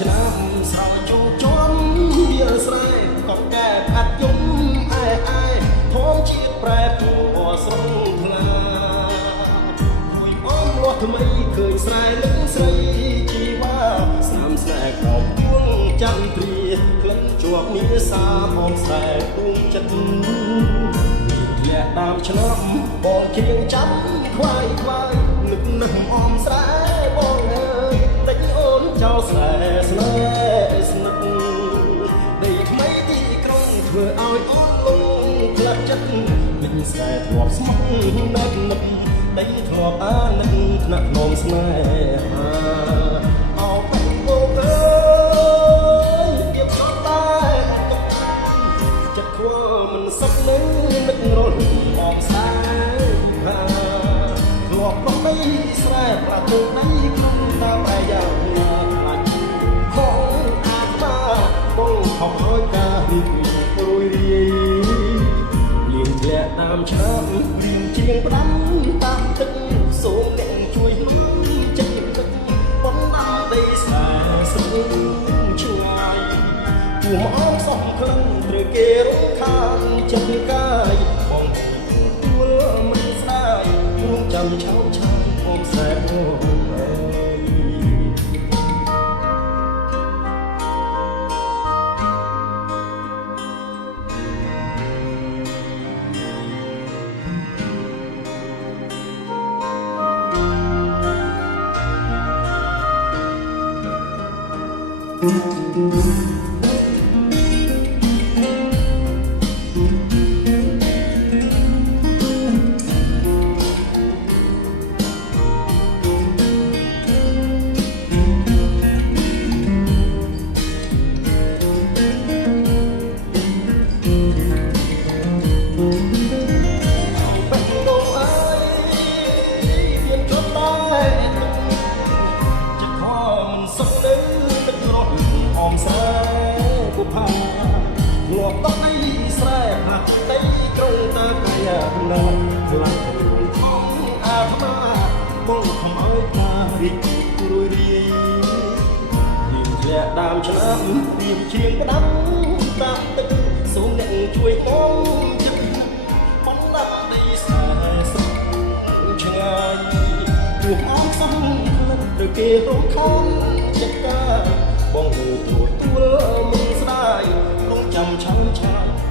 ឆ្នាំស្រោចជុំជាប់វាស្រែកង្កែបអាត់យំអែធំជាតិប្រែពណ៌ស្រងថ្លាគួយអមលាស់ថ្មីឃើញស្រែនឹងស្រីជីវ៉ាស្នាមស្នេហ៍កបពួងចាំព្រាក្លិនជាប់មានសាមកស្រែដួងចិត្តលាក់ដើមឆ្នាំបងជៀងចាំខ្វាយនឹកនឹកអមស្រែបងអើយតែអូនចោលស្រែស្នេហ៍ស្និទ្ធដីថ្មីទីក្រុងធ្វើឲ្យអូនលងផ្លាត់ចិត្តវិញស្រែធ្លាប់ស្មោះនឹកដីធ្លាប់អានឹកថ្នាក់ភ្នំស្នេហាអោបែកបោកអើយៀបចូលតែទុកចិត្តខ្វល់មិនសុខនឹងនឹករលអមស្រែហាធ្លាប់ប្របីស្រែប្រទើដីក្នុងតាបែយ៉ាងណាខ្លាចខងអាត្មាបងខំឲ្យការរីករួយរាយលៀងធ្លាក់តាមឆ្នាំរៀងជាងផ្ដាំតាមទឹកសូមអ្នកជួយចិត្តទឹកបំណាដីស្រែស្រួលឆ្ងាយគួរមកសំខ្លឹងត្រូវគេរំខានចិត្តកាយបងទួលមិនស្ដាយរួមចាំឆោតឆាយបងស្រែបងអើយងាប់តដីស្រែផ្លាស់ដីក្រុងតើកាយាណាខ្លាំងធំអាត្មាបងខំឲ្យការរីករួយរាយលៀងធ្លាក់ដើមឆ្នាំរៀបជាងផ្ដាំតាមទឹកសូមអ្នកជួយអមចិត្តបំណាត់ដីស្រែស្រស់ឆ្ងាយទោះអមសំទៅគេរំខានចិត្តកាបងងើយទួលមិនស្ដាយរងចាំឆាំឆាយ